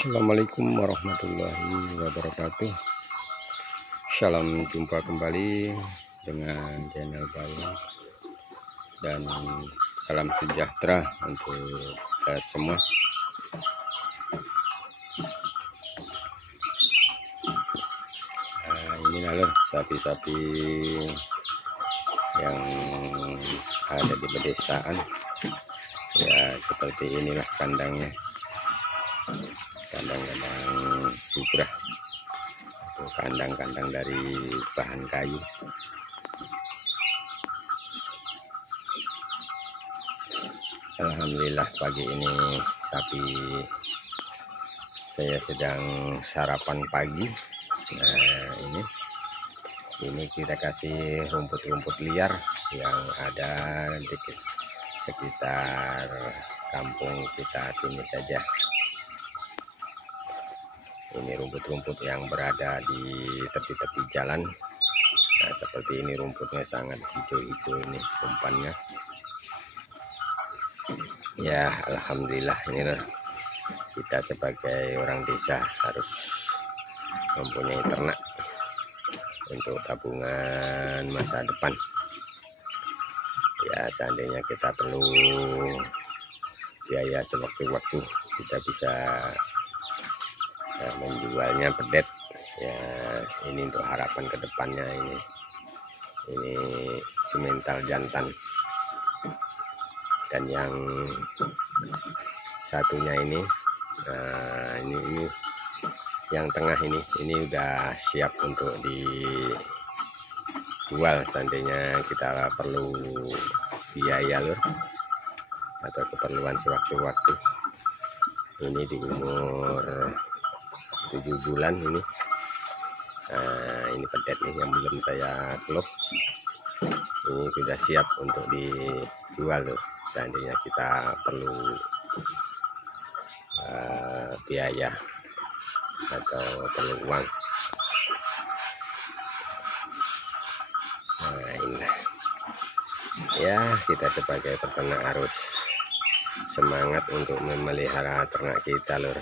Assalamualaikum warahmatullahi wabarakatuh. Salam jumpa kembali dengan channel Bang dan salam sejahtera untuk kita semua. Nah, ini lur sapi-sapi yang ada di pedesaan. Ya seperti inilah kandangnya. Kandang-kandang bubrah atau kandang-kandang dari bahan kayu. Alhamdulillah pagi ini sapi saya sedang sarapan pagi. Nah ini kita kasih rumput-rumput liar yang ada di sekitar kampung kita sini saja. Ini rumput-rumput yang berada di tepi-tepi jalan. Nah, seperti ini rumputnya sangat hijau-hijau ini umpannya. Ya alhamdulillah ini loh, kita sebagai orang desa harus mempunyai ternak untuk tabungan masa depan. Ya seandainya kita perlu biaya sewaktu-waktu, kita bisa menjualnya pedet ya. Ini untuk harapan kedepannya. Ini simental jantan, dan yang satunya ini ini yang tengah ini udah siap untuk dijual seandainya kita perlu biaya lur atau keperluan sewaktu-waktu. Ini di umur 7 bulan ini. Ini pedet nih yang belum saya klop. Ini sudah siap untuk dijual loh seandainya kita perlu biaya atau perlu uang. Nah ini ya, kita sebagai peternak harus semangat untuk memelihara ternak kita lur.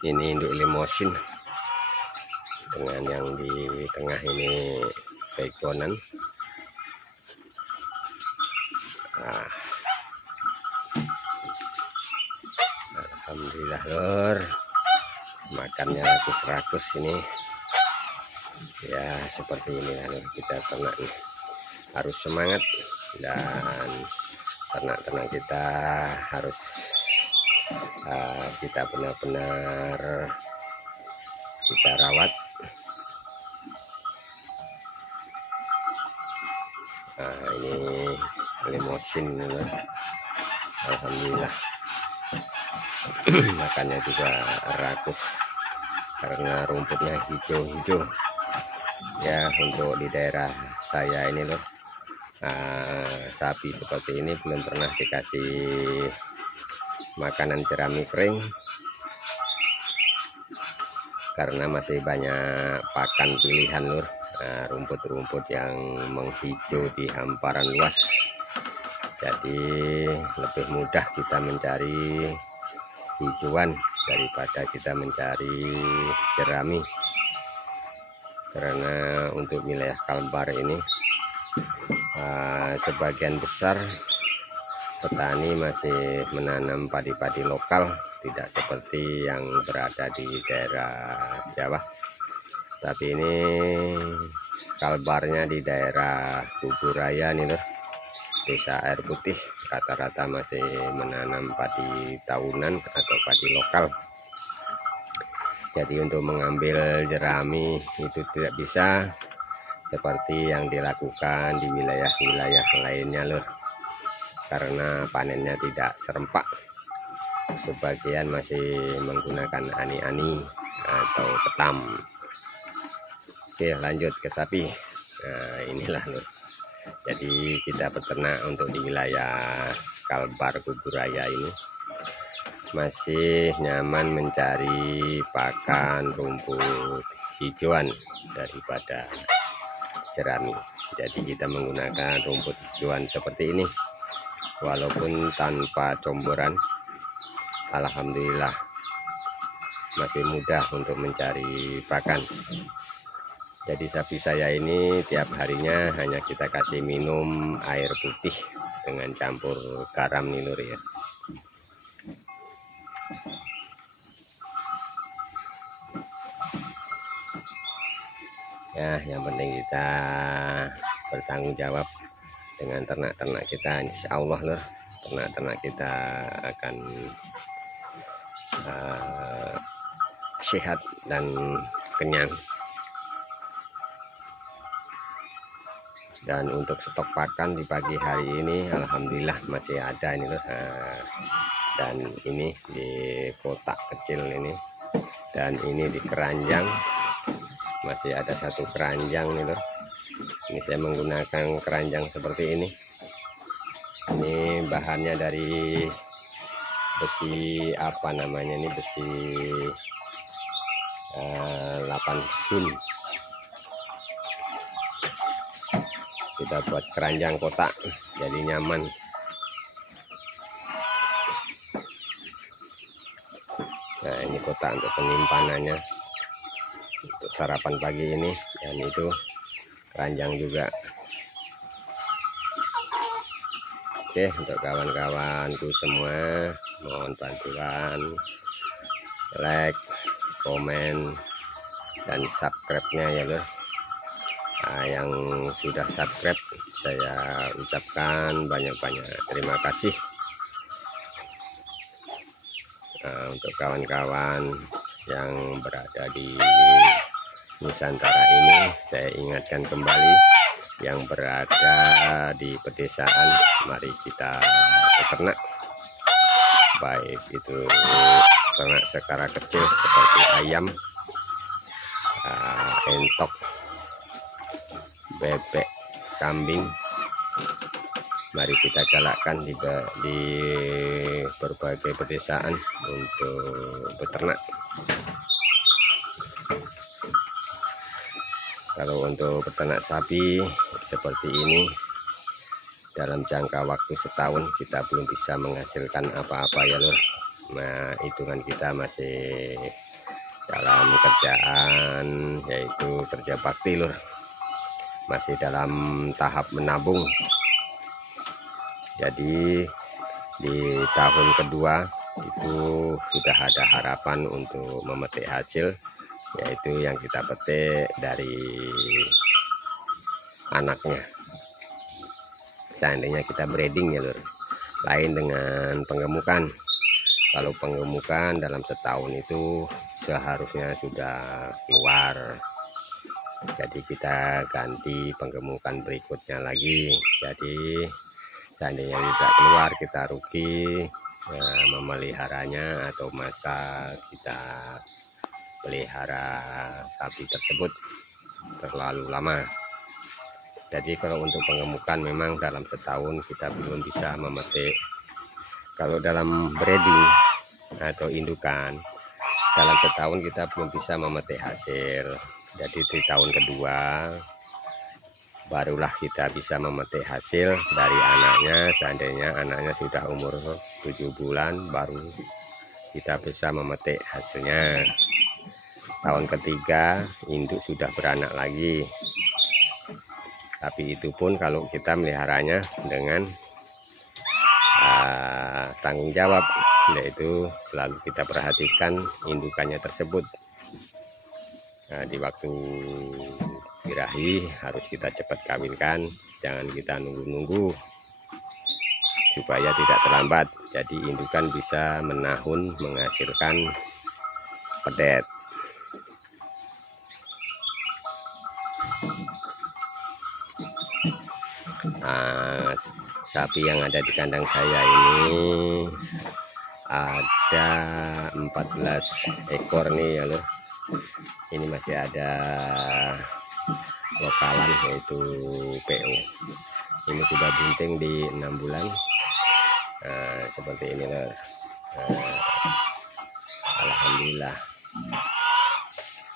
Ini induk limosin dengan yang di tengah ini begonan. Alhamdulillah lur, makannya rakus-rakus ini ya. Seperti ini lur, kita ternak nih harus semangat, dan ternak-ternak kita harus kita benar-benar kita rawat. Ini limosin lur. Alhamdulillah makannya juga rakus karena rumputnya hijau-hijau ya. Untuk di daerah saya ini loh, sapi seperti ini belum pernah dikasih makanan jerami kering karena masih banyak pakan pilihan lur. Rumput-rumput yang menghijau di hamparan luas, jadi lebih mudah kita mencari hijauan daripada kita mencari jerami. Karena untuk wilayah Kalbar ini sebagian besar petani masih menanam padi-padi lokal, tidak seperti yang berada di daerah Jawa. Tapi ini Kalbarnya di daerah Kuburaya nih loh, desa Air Putih, rata-rata masih menanam padi tahunan atau padi lokal. Jadi untuk mengambil jerami itu tidak bisa seperti yang dilakukan di wilayah-wilayah lainnya lur, karena panennya tidak serempak. Sebagian masih menggunakan ani-ani atau ketam. Oke, lanjut ke sapi. Nah inilah lur, jadi kita peternak untuk di wilayah Kalbar Kuburaya ini masih nyaman mencari pakan rumput hijauan daripada jerami. Jadi kita menggunakan rumput hijauan seperti ini walaupun tanpa comboran. alhamdulillah masih mudah untuk mencari pakan. Jadi sapi saya ini tiap harinya hanya kita kasih minum air putih dengan campur garam nih lur ya. Ya, yang penting kita bertanggung jawab dengan ternak-ternak kita, insya Allah lur, ternak-ternak kita akan sehat dan kenyang. Dan untuk stok pakan di pagi hari ini alhamdulillah masih ada ini loh. Dan ini di kotak kecil ini, dan ini di keranjang masih ada satu keranjang nih loh. Ini saya menggunakan keranjang seperti ini. Ini bahannya dari besi apa namanya, ini besi 8 gun. Kita buat keranjang kotak jadi nyaman. Nah, ini kotak untuk penyimpanannya untuk sarapan pagi ini, dan itu keranjang juga. Oke, untuk kawan-kawanku semua mohon bantuan like, komen, dan subscribe-nya ya lur. Nah, yang sudah subscribe saya ucapkan banyak-banyak terima kasih. Nah, untuk kawan-kawan yang berada di Nusantara ini, saya ingatkan kembali yang berada di pedesaan, mari kita beternak, baik itu ternak skala kecil seperti ayam, entok, bebek, kambing. Mari kita galakkan di berbagai pedesaan untuk beternak. Kalau untuk peternak sapi seperti ini, dalam jangka waktu setahun kita belum bisa menghasilkan apa-apa ya lur. Nah, hitungan kita masih dalam kerjaan, yaitu kerja bakti lur, masih dalam tahap menabung. Jadi di tahun kedua itu sudah ada harapan untuk memetik hasil, yaitu yang kita petik dari anaknya. Seandainya kita breeding ya lur, lain dengan penggemukan. Kalau penggemukan dalam setahun itu seharusnya sudah keluar, jadi kita ganti penggemukan berikutnya lagi. Jadi seandainya tidak keluar kita rugi memeliharanya, atau masa kita pelihara sapi tersebut terlalu lama. Jadi kalau untuk penggemukan memang dalam setahun kita belum bisa memetik. Kalau dalam breeding atau indukan dalam setahun kita belum bisa memetik hasil. Jadi di tahun kedua barulah kita bisa memetik hasil dari anaknya. Seandainya anaknya sudah umur 7 bulan baru kita bisa memetik hasilnya. Tahun ketiga induk sudah beranak lagi, tapi itu pun kalau kita meliharanya dengan tanggung jawab, yaitu selalu kita perhatikan indukannya tersebut. Nah, di waktu birahi harus kita cepat kawinkan, jangan kita nunggu-nunggu supaya tidak terlambat. Jadi indukan bisa menahun menghasilkan pedet. Nah, sapi yang ada di kandang saya ini ada 14 ekor nih ya loh. Ini masih ada lokalan yaitu PO. Ini sudah bunting di 6 bulan. Nah, seperti ini loh. Alhamdulillah.